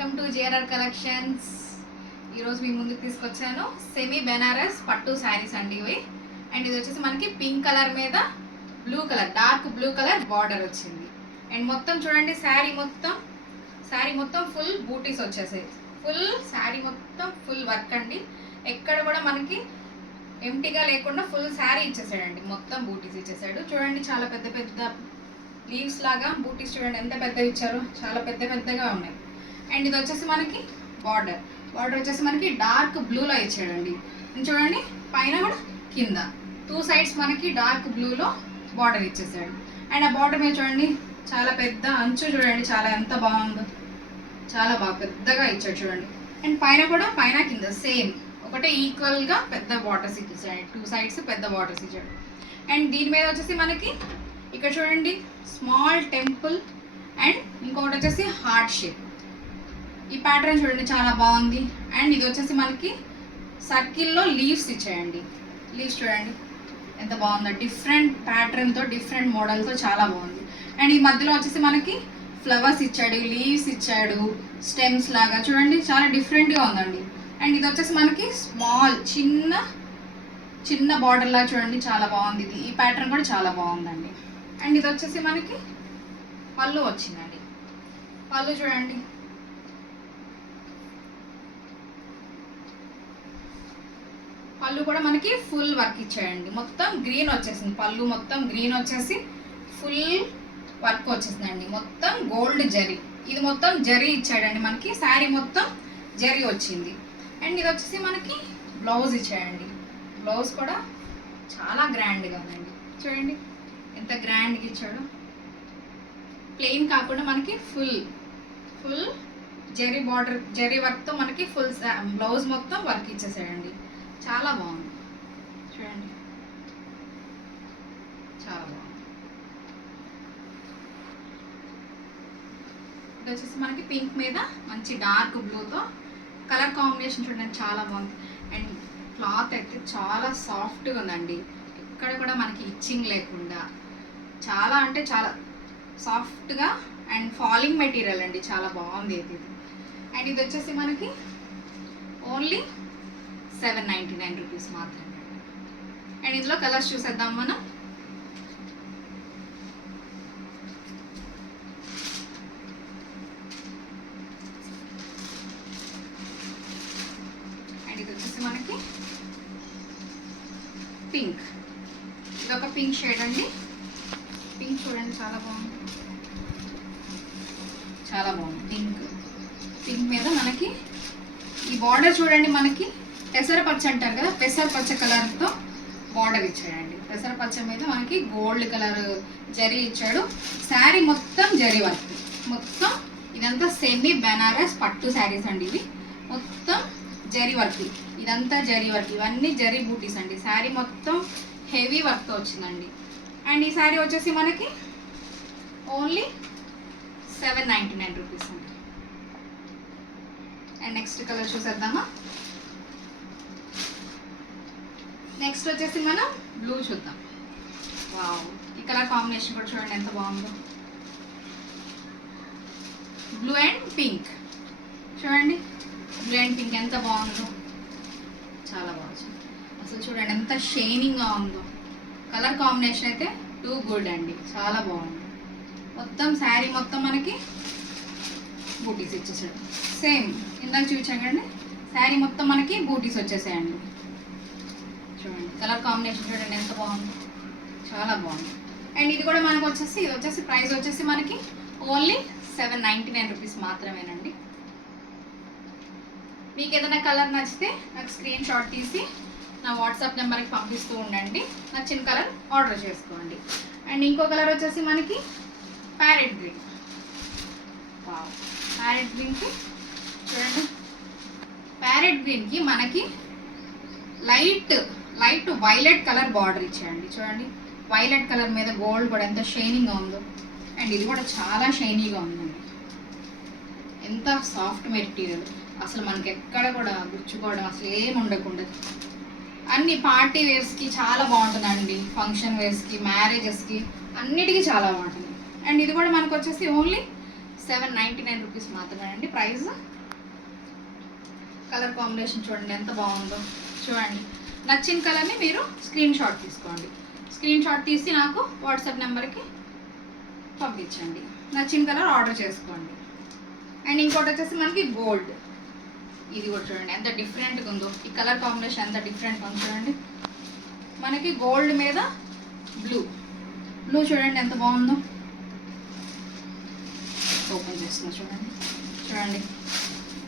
Welcome to JRR collections. ఈరోజు మీ ముందుకు తీసుకొచ్చాను సెమీ బెనారస్ పట్టు శారీస్ అండి ఇవి. అండ్ ఇది వచ్చేసి మనకి పింక్ కలర్ మీద blue colour, dark blue colour border వచ్చింది. అండ్ మొత్తం చూడండి శారీ మొత్తం ఫుల్ బూటీస్ వచ్చేసాయి. ఫుల్ శారీ మొత్తం ఫుల్ వర్క్ అండి. ఎక్కడ కూడా మనకి ఎంటీగా లేకుండా ఫుల్ శారీ ఇచ్చేసాడండి. మొత్తం బూటీస్ ఇచ్చేసాడు. చూడండి చాలా పెద్ద పెద్ద లీవ్స్ లాగా బూటీస్ చూడండి ఎంత పెద్దగా ఇచ్చారో, చాలా పెద్ద పెద్దగా ఉన్నాయి. అండ్ ఇది వచ్చేసి మనకి బార్డర్ వచ్చేసి మనకి డార్క్ బ్లూలో ఇచ్చాడండి. చూడండి పైన కూడా కింద 2 సైడ్స్ మనకి డార్క్ బ్లూలో బార్డర్ ఇచ్చేసాడు. అండ్ ఆ బార్డర్ మీద చూడండి చాలా పెద్ద అంచు చూడండి, చాలా ఎంత బాగుందో, చాలా బాగా పెద్దగా ఇచ్చాడు చూడండి. అండ్ పైన కూడా పైన కింద సేమ్ ఒకటే ఈక్వల్గా పెద్ద బార్డర్స్ ఇచ్చేసాడు. 2 సైడ్స్ పెద్ద బార్డర్స్ ఇచ్చాడు. అండ్ దీని మీద వచ్చేసి మనకి ఇక్కడ చూడండి స్మాల్ టెంపుల్ అండ్ ఇంకొకటి వచ్చేసి హార్ట్ షేప్. ఈ ప్యాటర్న్ చూడండి చాలా బాగుంది. అండ్ ఇది వచ్చేసి మనకి సర్కిల్లో లీవ్స్ ఇచ్చాయండి. లీవ్స్ చూడండి ఎంత బాగుందో, డిఫరెంట్ ప్యాటర్న్తో డిఫరెంట్ మోడల్తో చాలా బాగుంది. అండ్ ఈ మధ్యలో వచ్చేసి మనకి ఫ్లవర్స్ ఇచ్చాడు, లీవ్స్ ఇచ్చాడు, స్టెమ్స్ లాగా చూడండి చాలా డిఫరెంట్గా ఉందండి. అండ్ ఇది వచ్చేసి మనకి స్మాల్ చిన్న బార్డర్ లాగా చూడండి చాలా బాగుంది. ఇది ఈ ప్యాటర్న్ కూడా చాలా బాగుందండి. అండ్ ఇది వచ్చేసి మనకి పళ్ళు వచ్చిందండి. పళ్ళు చూడండి పళ్ళు కూడా మనకి ఫుల్ వర్క్ ఇచ్చాయండి. మొత్తం గ్రీన్ వచ్చేసింది. పళ్ళు మొత్తం గ్రీన్ వచ్చేసి ఫుల్ వర్క్ వచ్చేసిందండి. మొత్తం గోల్డ్ జరీ, ఇది మొత్తం జరీ ఇచ్చాడండి మనకి. శారీ మొత్తం జరీ వచ్చింది. అండ్ ఇది వచ్చేసి మనకి బ్లౌజ్ ఇచ్చాడండి. బ్లౌజ్ కూడా చాలా గ్రాండ్గా ఉందండి. చూడండి ఎంత గ్రాండ్గా ఇచ్చాడు. ప్లెయిన్ కాకుండా మనకి ఫుల్ జరీ బార్డర్, జరీ వర్క్తో మనకి ఫుల్ బ్లౌజ్ మొత్తం వర్క్ ఇచ్చేసాడండి. చాలా బాగుంది చూడండి, చాలా బాగుంది. ఇది వచ్చేసి మనకి పింక్ మీద మంచి డార్క్ బ్లూతో కలర్ కాంబినేషన్ చూడండి చాలా బాగుంది. అండ్ క్లాత్ అయితే చాలా సాఫ్ట్గా ఉందండి. ఎక్కడ కూడా మనకి ఇచ్చింగ్ లేకుండా చాలా అంటే చాలా సాఫ్ట్గా అండ్ ఫాలింగ్ మెటీరియల్ అండి, చాలా బాగుంది ఇది. అండ్ ఇది వచ్చేసి మనకి ఓన్లీ 799 రూపీస్ మాత్రమే. అండ్ ఇందులో కలర్స్ చూసేద్దాం మనం. అండ్ ఇది వచ్చేసి మనకి పింక్, ఇది ఒక పింక్ షేడ్ అండి. పింక్ చూడండి చాలా బాగుంది, చాలా బాగుంది. పింక్ మీద మనకి ఈ బార్డర్ చూడండి, మనకి పెసరపచ్చ అంటారు కదా, పెసరపచ్చ కలర్తో బార్డర్ ఇచ్చాడండి. పెసరపచ్చ మీద మనకి గోల్డ్ కలర్ జరీ ఇచ్చాడు. శారీ మొత్తం జరీ వర్క్, మొత్తం ఇదంతా సెమీ బెనారస్ పట్టు శారీస్ అండి. ఇవి మొత్తం జరీ వర్క్, ఇదంతా జరీ వర్క్, ఇవన్నీ జరీ బూటీస్ అండి. శారీ మొత్తం హెవీ వర్క్తో వచ్చిందండి. అండ్ ఈ శారీ వచ్చేసి మనకి ఓన్లీ 799 రూపీస్ అండి. అండ్ నెక్స్ట్ కలర్ చూసేద్దామా. నెక్స్ట్ వచ్చేసి మనం బ్లూ చూద్దాం. వావ్, ఈ కలర్ కాంబినేషన్ కూడా చూడండి ఎంత బాగుందో. బ్లూ అండ్ పింక్ చూడండి, బ్లూ అండ్ పింక్ ఎంత బాగుందో, చాలా బాగుంది. అసలు చూడండి ఎంత షైనింగ్గా ఉందో. కలర్ కాంబినేషన్ అయితే టూ గుడ్ అండి, చాలా బాగుంది. మొత్తం శారీ మొత్తం మనకి బూటీస్ ఇచ్చేసాడు. సేమ్ ఇందాక చూపించాకండి, శారీ మొత్తం మనకి బూటీస్ వచ్చేసాయండి. చూడండి కలర్ కాంబినేషన్ చూడండి ఎంత బాగుంది, చాలా బాగుంది. అండ్ ఇది కూడా మనకు వచ్చేసి ప్రైస్ వచ్చేసి మనకి ఓన్లీ 799 రూపీస్ మాత్రమేనండి. మీకు ఏదైనా కలర్ నచ్చితే నాకు స్క్రీన్ షాట్ తీసి నా వాట్సాప్ నెంబర్కి పంపిస్తూ ఉండండి. నచ్చిన కలర్ ఆర్డర్ చేసుకోండి. అండ్ ఇంకో కలర్ వచ్చేసి మనకి ప్యారెట్ గ్రీన్. ప్యారెట్ గ్రీన్కి చూడండి, ప్యారెట్ గ్రీన్కి మనకి లైట్ వైలెట్ కలర్ బార్డర్ ఇచ్చాయండి. చూడండి వైలెట్ కలర్ మీద గోల్డ్ కూడా ఎంత షైనింగ్గా ఉందో. అండ్ ఇది కూడా చాలా షైనీగా ఉందండి. ఎంత సాఫ్ట్ మెటీరియల్, అసలు మనకి ఎక్కడ కూడా గుచ్చుకోవడం అసలు ఏమి ఉండకుండా అన్ని పార్టీ వేర్స్కి చాలా బాగుంటుందండి. ఫంక్షన్ వేర్స్కి, మ్యారేజెస్కి అన్నిటికీ చాలా బాగుంటుంది. అండ్ ఇది కూడా మనకు వచ్చేసి ఓన్లీ 799 రూపీస్ మాత్రమే అండి ప్రైస్. కలర్ కాంబినేషన్ చూడండి ఎంత బాగుందో. చూడండి, నచ్చిన కలర్ని మీరు స్క్రీన్ షాట్ తీసుకోండి. స్క్రీన్ షాట్ తీసి నాకు వాట్సాప్ నెంబర్కి పంపించండి. నచ్చిన కలర్ ఆర్డర్ చేసుకోండి. అండ్ ఇంకోటి వచ్చేసి మనకి గోల్డ్. ఇది కూడా చూడండి ఎంత డిఫరెంట్గా ఉందో. ఈ కలర్ కాంబినేషన్ ఎంత డిఫరెంట్గా ఉంది చూడండి. మనకి గోల్డ్ మీద బ్లూ చూడండి ఎంత బాగుందో. ఓపెన్ చేస్తున్నా చూడండి. చూడండి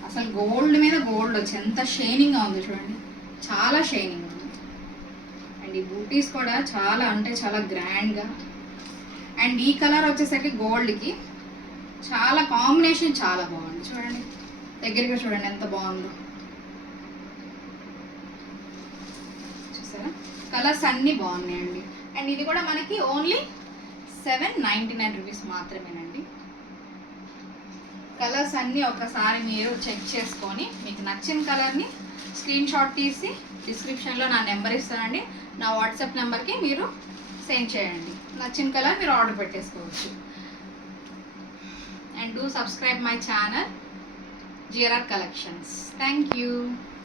అసలు గోల్డ్ మీద గోల్డ్ వచ్చి ఎంత షైనింగ్గా ఉందో చూడండి. చాలా షైనింగ్ ఉంది. అండ్ ఈ బూటీస్ కూడా చాలా అంటే చాలా గ్రాండ్గా. అండ్ ఈ కలర్ వచ్చేసరికి గోల్డ్కి చాలా కాంబినేషన్ చాలా బాగుంది. చూడండి దగ్గరగా చూడండి ఎంత బాగుందో. చూసారా కలర్స్ అన్నీ బాగున్నాయండి. అండ్ ఇది కూడా మనకి ఓన్లీ 799 రూపీస్ మాత్రమేనండి. కలర్స్ అన్నీ ఒకసారి మీరు చెక్ చేసుకొని మీకు నచ్చిన కలర్ని స్క్రీన్ షాట్ తీసి డిస్క్రిప్షన్లో నా నెంబర్ ఇస్తానండి. నా వాట్సాప్ నెంబర్కి మీరు సెండ్ చేయండి. నచ్చిన కలర్ మీరు ఆర్డర్ పెట్టేసుకోవచ్చు. And do subscribe my channel GRR Collections. Thank you.